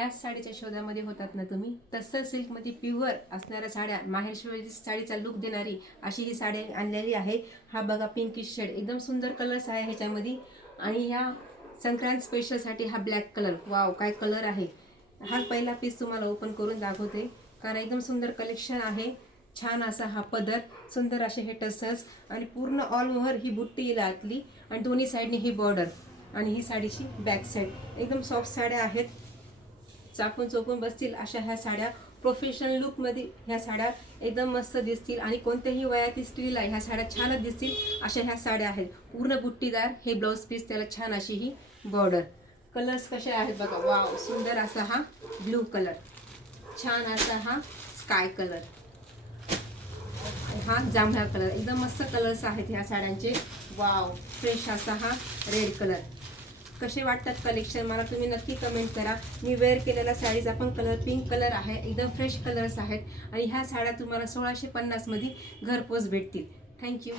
याच साडीच्या शोधामध्ये होतात ना तुम्ही, तसं सिल्कमध्ये प्युअर असणाऱ्या साड्या, माहेश्वरी साडीचा लुक देणारी अशी ही साडी आणलेली आहे. हा बघा पिंकिश शेड, एकदम सुंदर कलर्स आहे ह्याच्यामध्ये. आणि ह्या संक्रांत स्पेशलसाठी हा ब्लॅक कलर, वाव काय कलर आहे. हा पहिला पीस तुम्हाला ओपन करून दाखवते, कारण एकदम सुंदर कलेक्शन आहे. छान असा हा पदर, सुंदर असे हे टसल्स आणि पूर्ण ऑल ओव्हर ही बुट्टी येईल आतली आणि दोन्ही साईडने ही बॉर्डर. आणि ही साडीची बॅक साईड. एकदम सॉफ्ट साड्या आहेत, चापून चोपून बसतील अशा ह्या साड्या. प्रोफेशनल लुकमध्ये ह्या साड्या एकदम मस्त दिसतील आणि कोणत्याही वयातील स्त्रीला ह्या साड्या छानच दिसतील अशा ह्या साड्या आहेत. पूर्ण बुट्टीदार हे ब्लाऊज पीस, त्याला छान अशी ही बॉर्डर. कलर्स कसे आहेत बघा, वाव सुंदर असा हा ब्लू कलर, छान असा हा स्काय कलर, हा जांभळा कलर. एकदम मस्त कलर्स आहेत ह्या साड्यांचे. वाव फ्रेश असा हा रेड कलर. कसे वाटतात कलेक्शन मला तुम्ही नक्की कमेंट करा. मी वेअर केलेल्या साडीचा पण कलर पिंक कलर आहे, एकदम फ्रेश कलर्स आहेत. आणि ह्या साड्या तुम्हाला 1650 मध्ये घरपोच भेटतील. थँक्यू.